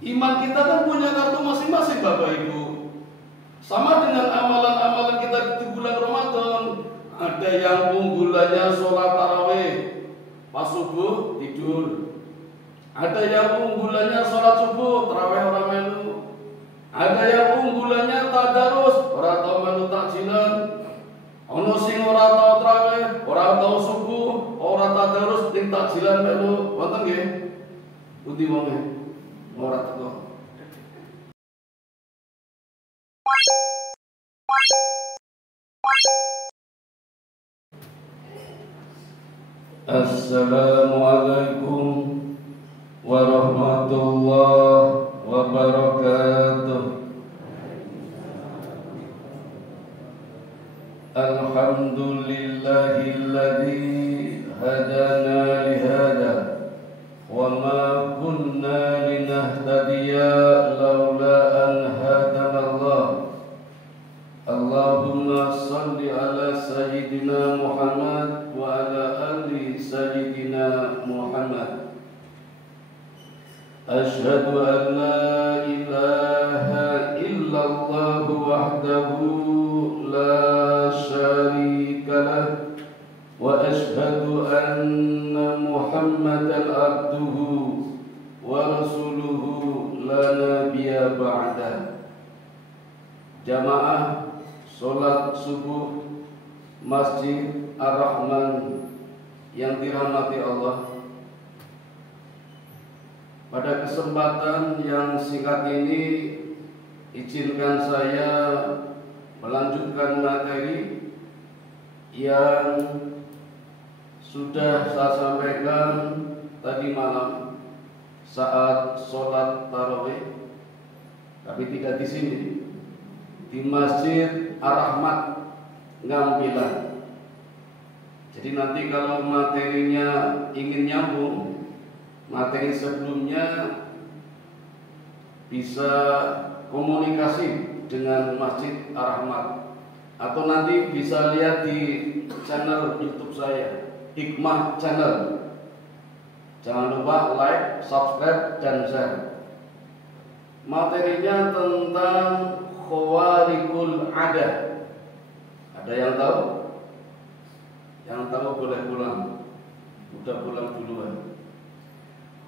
Iman kita kan punya kartu masing-masing Bapak Ibu. Sama dengan amalan-amalan kita di bulan Ramadan. Ada yang unggulannya sholat tarawih, pas subuh tidur. Ada yang unggulannya sholat subuh, tarawih orang melu. Ada yang unggulannya tadarus, orang tahu melu takjilan. Ono sing ora tau tarawih, ora tau subuh, ora tadarus ning takjilan melu. Wonten nggih? Pundi wonge? Ora teko. Assalamualaikum warahmatullahi wabarakatuh. Alhamdulillahilladzi hadana lihada wa ma kunna linahtadiya laula an hadana Allah. Allahumma salli ala sayyidina Muhammad wa ala ali sayyidina Muhammad. Ashhadu an la ilaha illallah wahdahu la syarika lah wa ashhadu anna Muhammadan abduhu wa rasuluhu la nabiyya ba'dah. Jamaah sholat subuh Masjid Ar-Rahman yang dirahmati Allah, pada kesempatan yang singkat ini izinkan saya melanjutkan materi yang sudah saya sampaikan tadi malam saat sholat tarawih, tapi tidak di sini, di Masjid Ar-Rahmat Ngampilan. Jadi nanti kalau materinya ingin nyambung, materi sebelumnya bisa komunikasi dengan Masjid Ar-Rahmat, atau nanti bisa lihat di channel YouTube saya, Hikmah Channel. Jangan lupa like, subscribe, dan share. Materinya tentang khawarikul adah. Ada yang tahu? Yang tahu boleh pulang. Udah pulang duluan.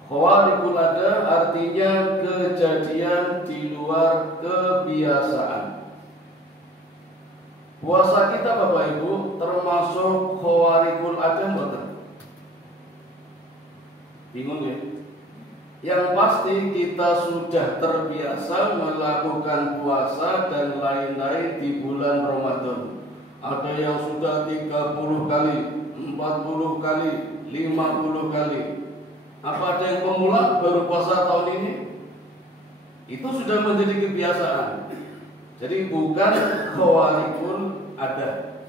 Khawarikul adah artinya kejadian di luar kebiasaan. Puasa kita Bapak Ibu termasuk khawarikul adah betul? Bingung ya? Yang pasti kita sudah terbiasa melakukan puasa dan lain-lain di bulan Ramadan. Ada yang sudah 30 kali, 40 kali, 50 kali. Apa ada yang pemula baru puasa tahun ini? Itu sudah menjadi kebiasaan. Jadi bukan khawarikul adah.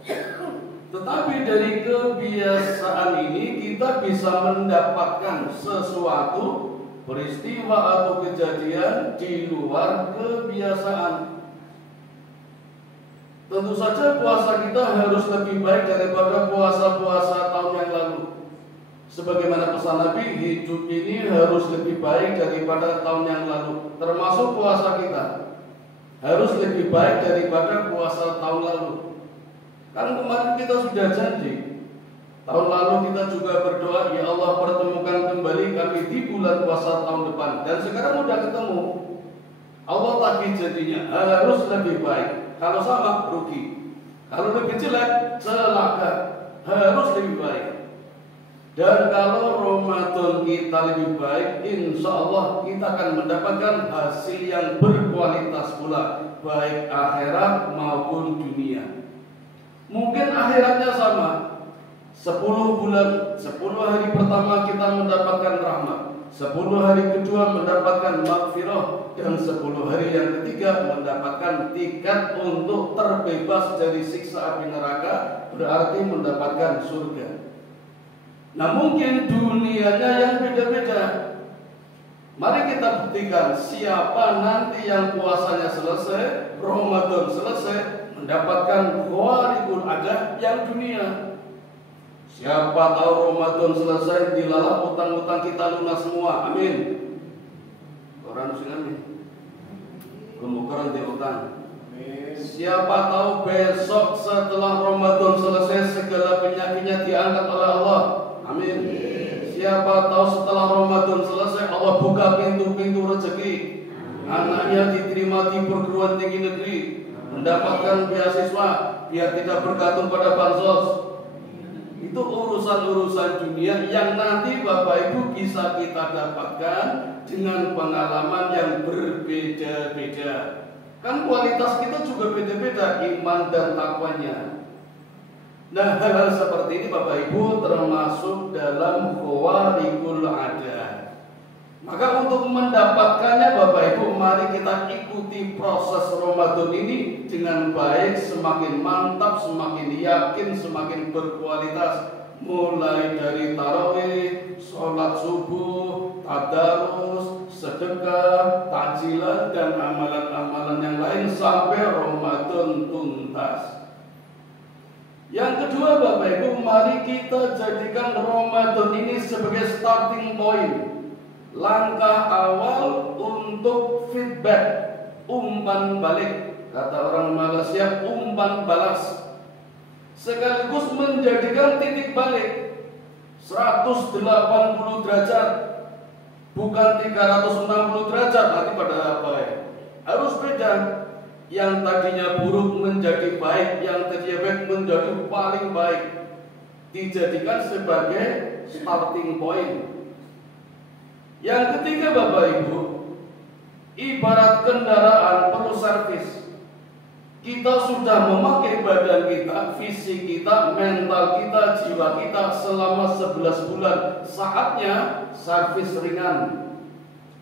Tetapi dari kebiasaan ini kita bisa mendapatkan sesuatu peristiwa atau kejadian di luar kebiasaan. Tentu saja puasa kita harus lebih baik daripada puasa-puasa tahun yang lalu. Sebagaimana pesan Nabi, hidup ini harus lebih baik daripada tahun yang lalu. Termasuk puasa kita harus lebih baik daripada puasa tahun lalu. Kan kemarin kita sudah janji, tahun lalu kita juga berdoa, ya Allah pertemukan kembali kami di bulan puasa tahun depan. Dan sekarang udah ketemu. Allah tagih janjinya harus lebih baik. Kalau sama rugi. Kalau lebih jelek celaka. Harus lebih baik. Dan kalau Ramadan kita lebih baik, insya Allah kita akan mendapatkan hasil yang berkualitas pula, baik akhirat maupun dunia. Mungkin akhiratnya sama. 10 bulan, 10 hari pertama kita mendapatkan rahmat, 10 hari kedua mendapatkan maghfirah, dan 10 hari yang ketiga mendapatkan tiket untuk terbebas dari siksa api neraka, berarti mendapatkan surga. Nah mungkin dunianya yang beda-beda. Mari kita buktikan siapa nanti yang puasanya selesai, Ramadan selesai, mendapatkan khawarikul adah yang dunia. Siapa tahu Ramadan selesai, dilalap utang-utang kita lunas semua. Amin. Orang sinane. Kemukaran di utang. Siapa tahu besok setelah Ramadan selesai segala penyakitnya diangkat oleh Allah. Amin. Siapa tahu setelah Ramadan selesai Allah buka pintu-pintu rezeki. Anaknya diterima di perguruan tinggi negeri, mendapatkan beasiswa biar tidak bergantung pada bansos. Itu urusan-urusan dunia yang nanti Bapak Ibu bisa kita dapatkan dengan pengalaman yang berbeda-beda. Kan kualitas kita juga beda-beda, iman dan takwanya. Nah, hal-hal seperti ini Bapak Ibu termasuk dalam khawarikul adat. Maka untuk mendapatkannya Bapak Ibu, mari kita ikuti proses Ramadan ini dengan baik, semakin mantap, semakin yakin, semakin berkualitas. Mulai dari tarawih, sholat subuh, tadarus, sedekah, takjilan, dan amalan-amalan yang lain sampai Ramadan tuntas. Yang kedua Bapak Ibu, mari kita jadikan Ramadan ini sebagai starting point, langkah awal untuk feedback, umpan balik. Kata orang Malaysia, umpan balas. Sekaligus menjadikan titik balik 180 derajat, bukan 360 derajat. Nanti pada apa ya? Harus beda. Yang tadinya buruk menjadi baik, yang tadinya baik menjadi paling baik. Dijadikan sebagai starting point. Yang ketiga Bapak Ibu, ibarat kendaraan perlu servis. Kita sudah memakai badan kita, fisik kita, mental kita, jiwa kita selama 11 bulan. Saatnya servis ringan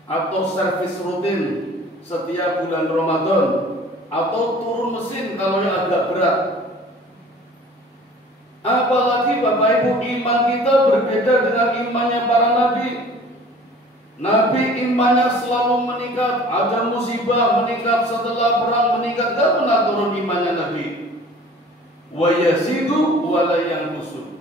atau servis rutin setiap bulan Ramadan, atau turun mesin kalau yang agak berat. Apalagi Bapak Ibu, iman kita berbeda dengan imannya para nabi. Nabi imannya selalu meningkat, ada musibah meningkat, setelah perang meningkat, gak pernah turun imannya Nabi. Wa yazidu wa la yanqusu.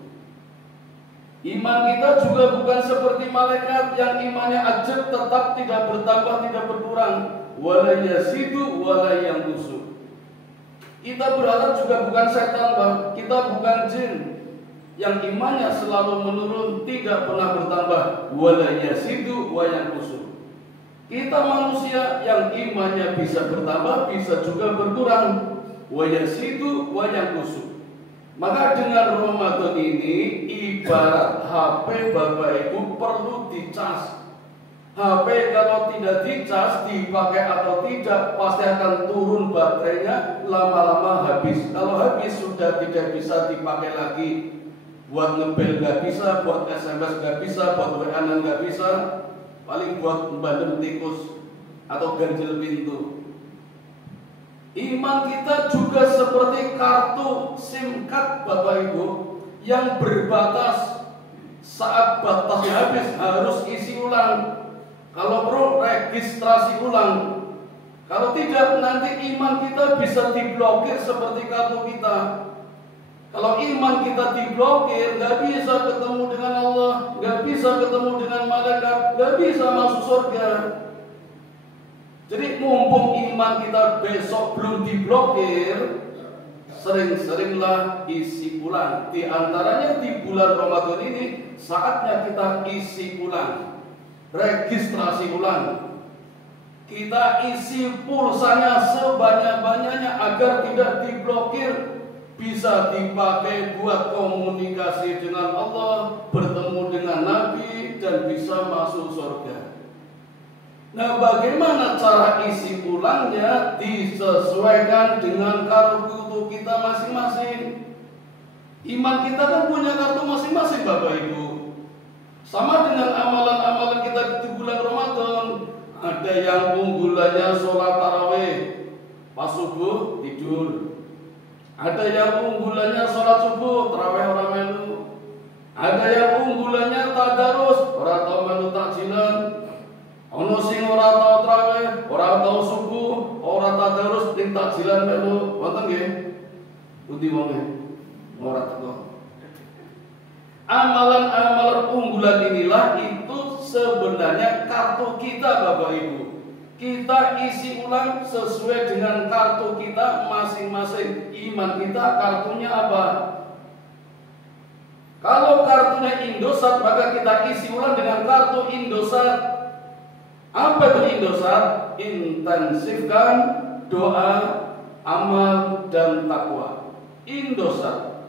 Iman kita juga bukan seperti malaikat yang imannya ajab, tetap tidak bertambah, tidak berkurang. Wa la yazidu wa la yanqusu. Kita berharap juga bukan setan, Bang. Kita bukan jin yang imannya selalu menurun, tidak pernah bertambah. Wala yazidu wa yanqusu. Kita manusia yang imannya bisa bertambah, bisa juga berkurang. Wa yazidu wa yanqusu. Maka dengan Ramadan ini ibarat HP Bapak Ibu perlu dicas. HP kalau tidak dicas, dipakai atau tidak, pasti akan turun baterainya, lama-lama habis. Kalau habis sudah tidak bisa dipakai lagi. Buat ngebel gak bisa, buat SMS gak bisa, buat WA gak bisa, paling buat bandem tikus atau ganjil pintu. Iman kita juga seperti kartu SIM card Bapak Ibu yang berbatas. Saat batasnya habis harus isi ulang. Kalau perlu registrasi ulang. Kalau tidak, nanti iman kita bisa diblokir seperti kartu kita. Kalau iman kita diblokir, gak bisa ketemu dengan Allah, gak bisa ketemu dengan malaikat, gak bisa masuk surga. Jadi mumpung iman kita besok belum diblokir, sering-seringlah isi ulang. Di antaranya di bulan Ramadan ini, saatnya kita isi ulang, registrasi ulang. Kita isi pulsanya sebanyak-banyaknya agar tidak diblokir. Bisa dipakai buat komunikasi dengan Allah, bertemu dengan Nabi, dan bisa masuk surga. Nah, bagaimana cara isi ulangnya? Disesuaikan dengan kartu kita masing-masing. Iman kita kan punya kartu masing-masing Bapak Ibu. Sama dengan amalan-amalan kita di bulan Ramadan. Ada yang unggulannya sholat tarawih, pas subuh tidur. Ada yang unggulannya sholat subuh, tarawih orang melu. Ada yang unggulannya tadarus, orang tahu melu takjilan. Ono sing ora tahu tarawih, ora tahu subuh, ora tadarus, ning takjilan melu. Wonten nggih? Pundi wonge? Ora teko. Amalan-amalan unggulan inilah itu sebenarnya kartu kita Bapak Ibu. kita isi ulang sesuai dengan kartu kita masing-masing. Iman kita kartunya apa? Kalau kartunya Indosat, maka kita isi ulang dengan kartu Indosat. Apa itu Indosat? Intensifkan doa, amal, dan takwa. Indosat.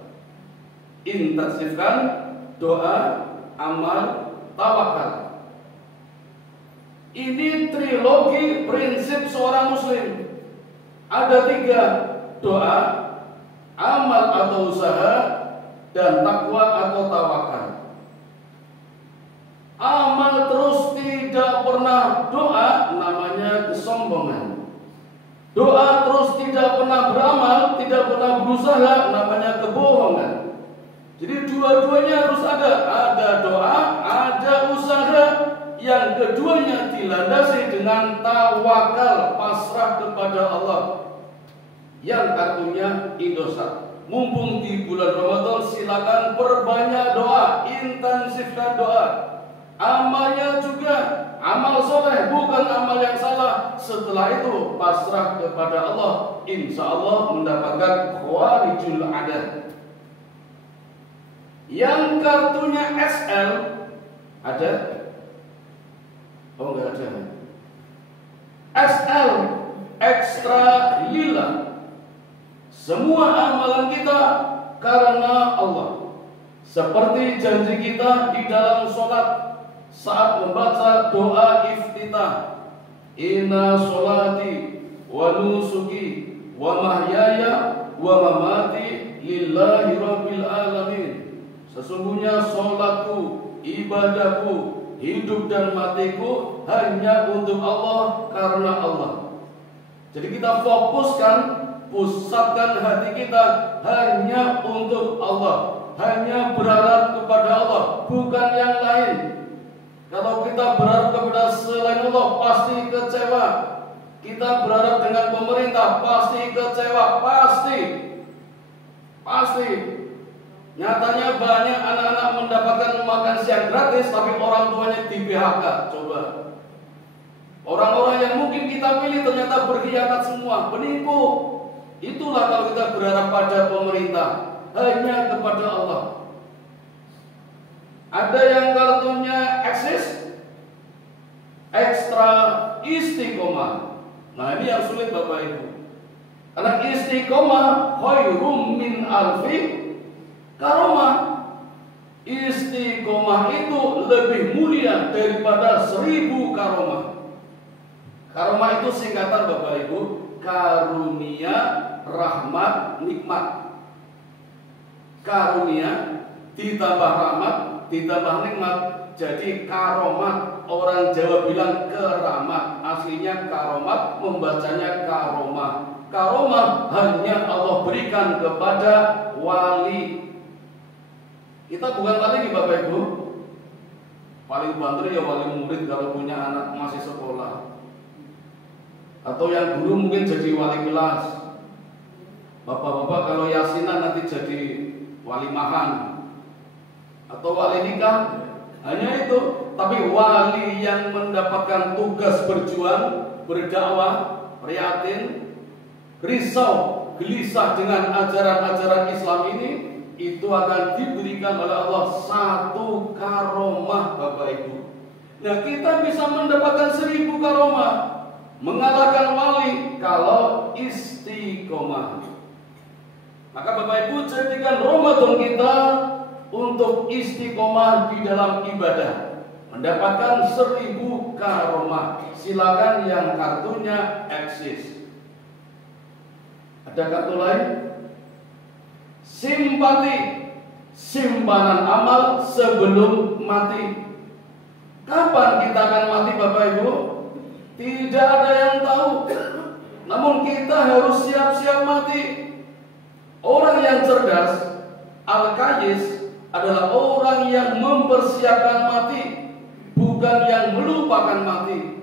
Intensifkan doa, amal, tawakal. Ini trilogi prinsip seorang muslim. Ada 3: doa, amal atau usaha, dan takwa atau tawakal. Amal terus tidak pernah doa, namanya kesombongan. Doa terus tidak pernah beramal, tidak pernah berusaha, namanya kebohongan. Jadi dua-duanya harus ada. Ada doa, ada usaha. Yang keduanya dilandasi dengan tawakal, pasrah kepada Allah. Yang kartunya Indosat. Mumpung di bulan Ramadan, silakan perbanyak doa, intensifkan doa. Amalnya juga amal soleh, bukan amal yang salah. Setelah itu pasrah kepada Allah, insya Allah mendapatkan khawarijul adah. Yang kartunya SL ada? Oh, enggak ada. SL, ekstra lillah. Semua amalan kita karena Allah. Seperti janji kita di dalam sholat saat membaca doa iftitah. Inna sholati wa nusuki wa mahyaya wa mamati lillahi rabbil alamin. Sesungguhnya sholatku, ibadahku, hidup dan matiku hanya untuk Allah, karena Allah. Jadi kita fokuskan, pusatkan hati kita hanya untuk Allah, hanya berharap kepada Allah, bukan yang lain. Kalau kita berharap kepada selain Allah, pasti kecewa. Kita berharap dengan pemerintah, pasti kecewa, pasti. Nyatanya banyak anak-anak mendapatkan makan siang gratis, tapi orang tuanya di PHK. Coba. Orang-orang yang mungkin kita pilih ternyata berkhianat semua, penipu. Itulah kalau kita berharap pada pemerintah, hanya kepada Allah. Ada yang kartunya eksis, ekstra istiqomah. Nah, ini yang sulit Bapak Ibu. Karena istiqomah khairum min alfi karomah. Istiqomah itu lebih mulia daripada 1000 karomah. Karomah itu singkatan Bapak Ibu, karunia, rahmat, nikmat. Karunia ditambah rahmat, ditambah nikmat, jadi karomat. Orang Jawa bilang keramat, aslinya karomat, membacanya karomah. Karomah hanya Allah berikan kepada wali. Kita bukan wali nih Bapak Ibu. Paling banter ya wali murid kalau punya anak masih sekolah. Atau yang guru mungkin jadi wali kelas. Bapak-bapak kalau yasinan nanti jadi wali makan atau wali nikah. Hanya itu. Tapi wali yang mendapatkan tugas berjuang, berdakwah, prihatin, risau, gelisah dengan ajaran-ajaran Islam ini, itu akan diberikan oleh Allah satu karomah Bapak Ibu. Nah, kita bisa mendapatkan 1000 karomah, mengalahkan wali kalau istiqomah. Maka Bapak Ibu, jadikan Ramadan kita untuk istiqomah di dalam ibadah, mendapatkan 1000 karomah. Silakan yang kartunya eksis. Ada kartu lain? Simpati, simpanan amal sebelum mati. Kapan kita akan mati Bapak Ibu? Tidak ada yang tahu. Namun kita harus siap-siap mati. Orang yang cerdas, al-kayis, adalah orang yang mempersiapkan mati, bukan yang melupakan mati.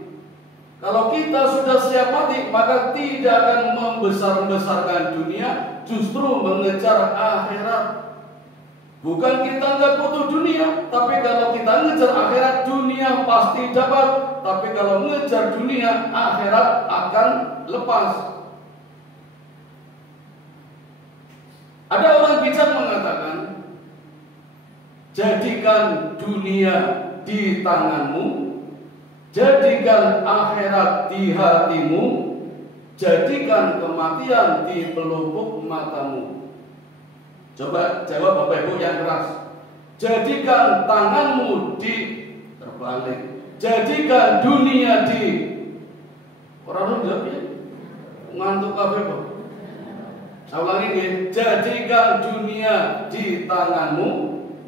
Kalau kita sudah siap mati, maka tidak akan membesar-besarkan dunia, justru mengejar akhirat. Bukan kita nggak butuh dunia, tapi kalau kita ngejar akhirat, dunia pasti dapat. tapi kalau ngejar dunia, akhirat akan lepas. Ada orang bijak mengatakan, jadikan dunia di tanganmu, jadikan akhirat di hatimu, jadikan kematian di pelupuk matamu. Coba jawab Bapak Ibu yang keras. Jadikan tanganmu di terbalik, jadikan dunia di orang jawab ya, ngantuk kafe Pak. Saya ulangi ya, jadikan dunia di tanganmu,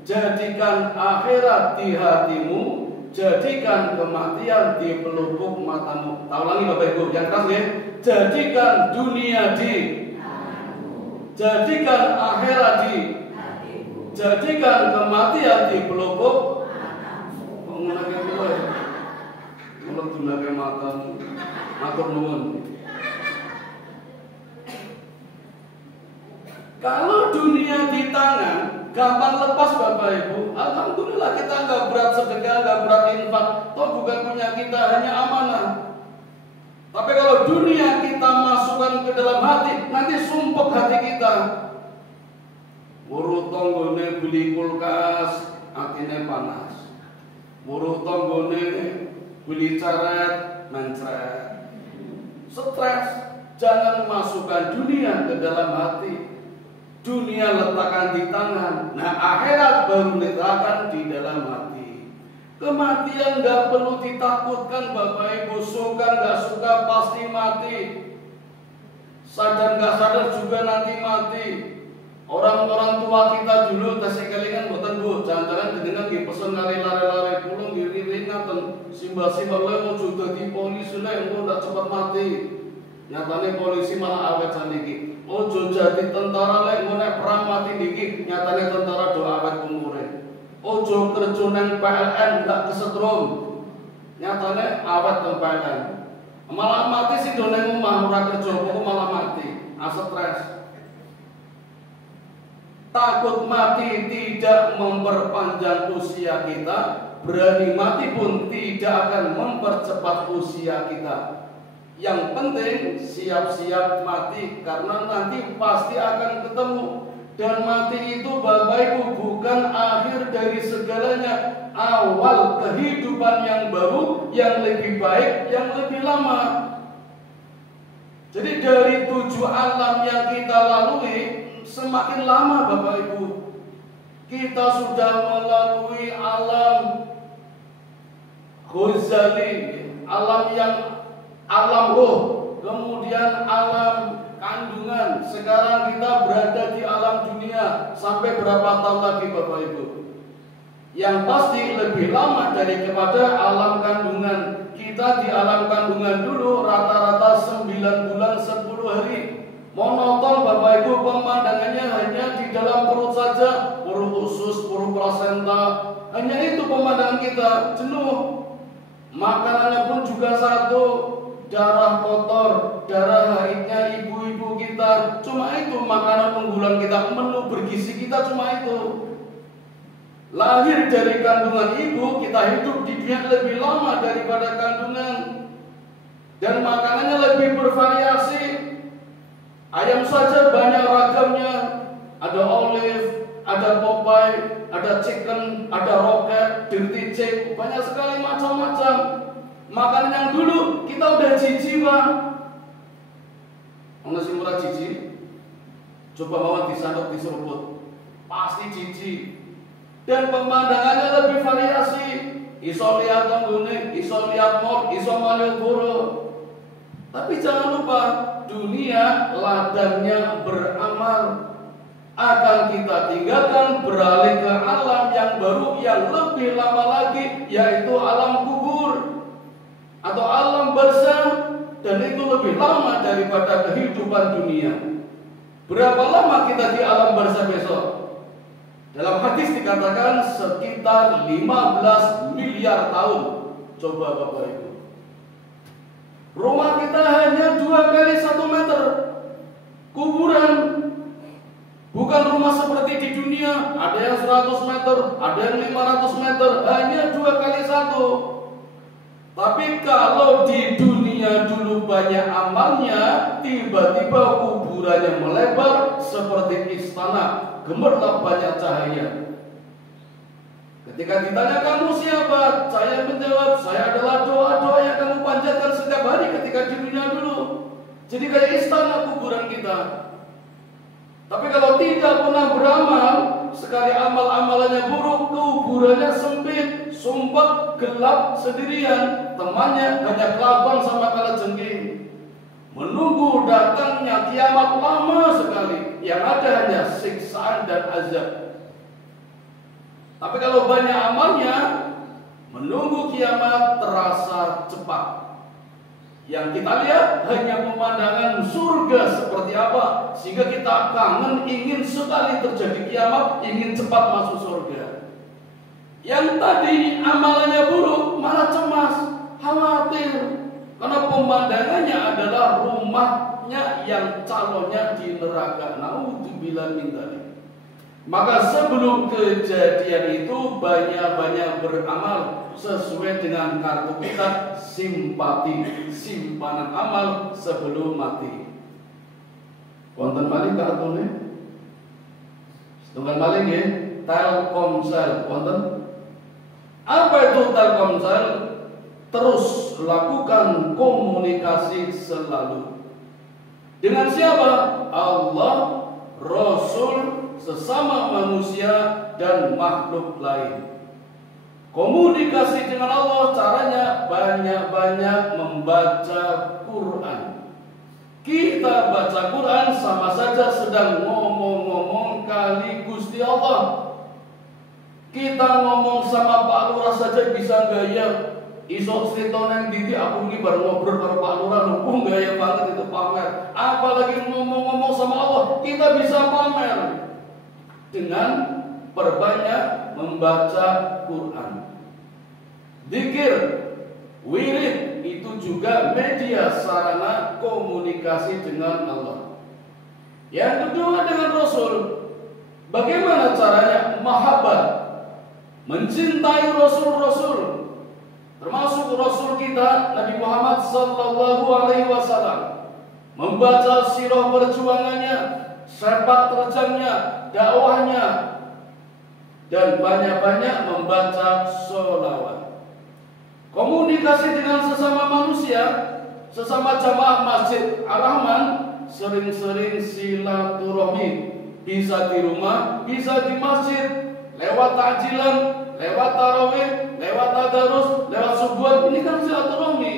jadikan akhirat di hatimu, jadikan kematian di pelupuk matamu. Saya ulangi Bapak Ibu yang keras ya, jadikan dunia di tanganmu, jadikan akhirat di hatimu, jadikan kematian di pelupuk matamu. Mengenai apa ya? Kalau gunakan matamu, matur nuwun. Kalau dunia di tangan, gampang lepas Bapak Ibu. Alhamdulillah kita nggak berat sedekah, nggak berat infak. Toh bukan punya kita, hanya amanah. Tapi kalau dunia kita masukkan ke dalam hati, nanti sumpek hati kita. Buru tonggone beli kulkas, hatinya panas. Buru tonggone beli caret, mencret. Stres. Jangan masukkan dunia ke dalam hati. Dunia letakkan di tangan, nah akhirat baru letakkan di dalam hati. Kematian gak perlu ditakutkan Bapak Ibu, suka gak suka pasti mati. Sadar gak sadar juga nanti mati. Orang-orang tua kita dulu tasik kelingan boten Bu, jangan-jangan dengan dipesen lari-lari pulang diri ngaten simba-simba lho ojo dadi polisi lho engko ndak cepat mati. Nyatane polisi malah awet saniki. Ojo jadi tentara lek ngene perang mati niki, nyatane tentara do awet umure. Ojo kerja nang PLN ndak kesetrum. Nyatane awet teng PLN. Malah mati sing do nang omah ora kerja kok malah mati. Stres. Takut mati tidak memperpanjang usia kita, berani mati pun tidak akan mempercepat usia kita. Yang penting siap-siap mati, karena nanti pasti akan ketemu. Dan mati itu Bapak Ibu bukan akhir dari segalanya, awal kehidupan yang baru, yang lebih baik, yang lebih lama. Jadi dari 7 alam yang kita lalui, semakin lama Bapak Ibu kita sudah melalui alam Ghazali, alam roh, kemudian alam kandungan. Sekarang kita berada di alam dunia. Sampai berapa tahun lagi Bapak Ibu? Yang pasti lebih lama daripada alam kandungan. Kita di alam kandungan dulu rata-rata 9 bulan 10 hari. Monoton Bapak Ibu, pemandangannya hanya di dalam perut saja, perut usus, perut plasenta. Hanya itu pemandangan kita, jenuh. Makanannya pun juga satu, darah kotor, darah haidnya ibu-ibu kita. Cuma itu makanan unggulan kita, menu bergizi kita cuma itu. Lahir dari kandungan ibu, kita hidup di dunia lebih lama daripada kandungan. Dan makanannya lebih bervariasi. Ayam saja banyak ragamnya. Ada olive, ada Popeye, ada chicken, ada rocket, dirty chick, banyak sekali macam-macam. Makanan yang dulu kita udah jijik Pak. Ono sing ora jijik? Coba mawon disandok diseruput. Pasti jijik. Dan pemandangannya lebih variasi. Iso lihat tanggune, iso lihat mall, iso Malioboro. Tapi jangan lupa, dunia ladangnya beramal. Akan kita tinggalkan beralih ke alam yang baru, yang lebih lama lagi, yaitu alam kubur atau alam barzah. Dan itu lebih lama daripada kehidupan dunia. Berapa lama kita di alam barzah besok? Dalam hadis dikatakan sekitar 15 miliar tahun. Coba Bapak Ibu, rumah kita hanya 2 kali 1 meter. Kuburan bukan rumah seperti di dunia, ada yang 100 meter, ada yang 500 meter, hanya 2 kali 1. Tapi kalau di dunia dulu banyak amalnya, tiba-tiba kuburannya melebar seperti istana, gemerlap banyak cahaya. Ketika ditanya kamu siapa, saya menjawab, saya adalah doa-doa yang kamu panjatkan setiap hari ketika di dunia dulu. Jadi kayak istana kuburan kita. Tapi kalau tidak pernah beramal, sekali amal-amalannya buruk, kuburannya sempit, sumpah, gelap, sendirian. Temannya hanya kelabang sama kalajengking. Menunggu datangnya kiamat lama sekali. Yang ada hanya siksaan dan azab. Tapi kalau banyak amalnya, menunggu kiamat terasa cepat. Yang kita lihat hanya pemandangan surga seperti apa, sehingga kita kangen, ingin sekali terjadi kiamat, ingin cepat masuk surga. Yang tadi amalannya buruk malah cemas, khawatir, karena pemandangannya adalah rumahnya yang calonnya di neraka. Naudzubillah min dzalik. Maka sebelum kejadian itu banyak-banyak beramal sesuai dengan kartu kita, simpati, simpanan amal sebelum mati. Wonten malih kartune? Setunggal malih nggih, Telkomsel wonten. Apa itu Telkomsel? Terus lakukan komunikasi selalu. Dengan siapa? Allah, Rasul, sesama manusia dan makhluk lain. Komunikasi dengan Allah caranya banyak-banyak membaca Quran. Kita baca Quran sama saja sedang ngomong-ngomong kali Gusti Allah. Kita ngomong sama Pak Lurah saja bisa gaya. Isok sitonen didi aku ini baru ngobrol karo Pak Lurah, gaya banget itu pamer. Apalagi ngomong-ngomong sama Allah, kita bisa pamer dengan perbanyak membaca Quran. Dzikir, wirid itu juga media sarana komunikasi dengan Allah. Yang kedua dengan Rasul. Bagaimana caranya? Mahabbah, mencintai Rasul-Rasul. Termasuk Rasul kita Nabi Muhammad sallallahu alaihi wasallam. Membaca sirah perjuangannya, sepak terjangnya, dakwahnya, dan banyak-banyak membaca sholawat. Komunikasi dengan sesama manusia, sesama jamaah Masjid Ar-Rahman, sering-sering silaturahmi. Bisa di rumah, bisa di masjid, lewat takjilan, lewat tarawih, lewat tadarus, lewat subuhan. Ini kan silaturahmi.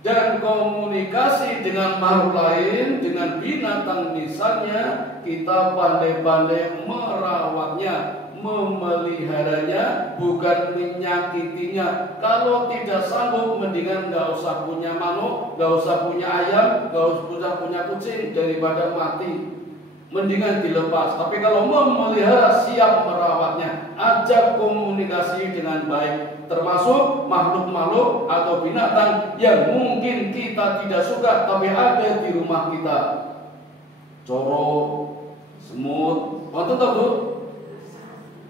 Dan komunikasi dengan makhluk lain, dengan binatang misalnya, kita pandai-pandai merawatnya, memeliharanya, bukan menyakitinya. Kalau tidak sanggup, mendingan gak usah punya manuk, gak usah punya ayam, gak usah punya kucing, daripada mati. Mendingan dilepas. Tapi kalau memelihara, siap merawatnya, ajak komunikasi dengan baik. Termasuk makhluk-makhluk atau binatang yang mungkin kita tidak suka tapi ada di rumah kita. Corok, semut, wonten to Bu?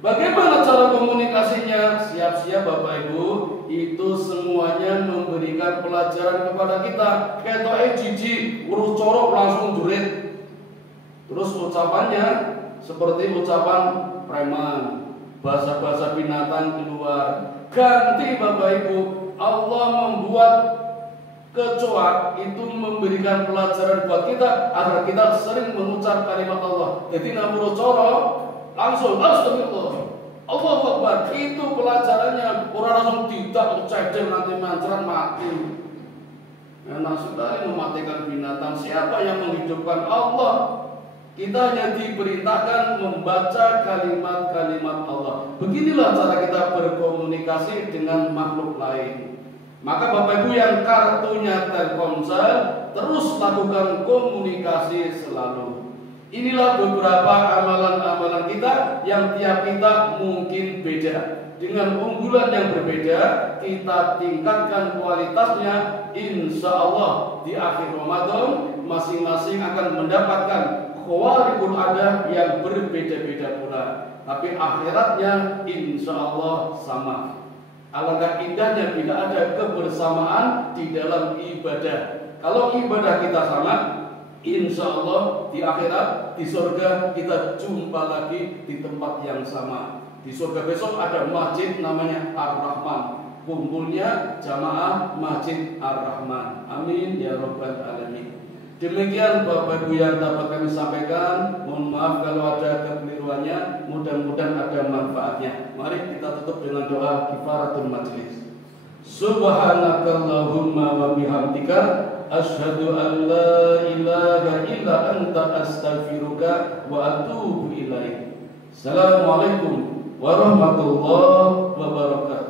Bagaimana cara komunikasinya? Siap-siap Bapak Ibu, itu semuanya memberikan pelajaran kepada kita. Ketoke jijik, urus corok langsung jurit. Terus ucapannya seperti ucapan preman, bahasa-bahasa binatang keluar. Ganti Bapak Ibu, Allah membuat kecoak itu memberikan pelajaran buat kita agar kita sering mengucap kalimat Allah. Jadi namanya corok langsung astagfirullah, Allahu Akbar. Itu pelajarannya. Orang langsung tidak cedek nanti manceran mati. Enak sekali mematikan binatang. Siapa yang menghidupkan? Allah. Kita hanya diperintahkan membaca kalimat-kalimat Allah. Beginilah cara kita berkomunikasi dengan makhluk lain. Maka Bapak Ibu yang kartunya Telkomsel, terus lakukan komunikasi selalu. Inilah beberapa amalan-amalan kita yang tiap kita mungkin beda. Dengan unggulan yang berbeda, kita tingkatkan kualitasnya. Insya Allah di akhir Ramadan masing-masing akan mendapatkan khawarikul adah yang berbeda-beda pula. Tapi akhiratnya insya Allah sama. Alangkah indahnya bila ada kebersamaan di dalam ibadah. Kalau ibadah kita sama, insya Allah di akhirat, di surga kita jumpa lagi di tempat yang sama. Di surga besok ada masjid namanya Ar-Rahman. Kumpulnya jamaah Masjid Ar-Rahman. Amin ya rabbal alamin. Demikian Bapak Ibu yang dapat kami sampaikan. Mohon maaf kalau ada kekeliruannya. Mudah-mudahan ada manfaatnya. Mari kita tutup dengan doa kifaratul majlis. Subhanakallahumma wa bihamdika asyhadu an la ilaha illa anta astaghfiruka wa atubu ilaik. Assalamualaikum warahmatullahi wabarakatuh.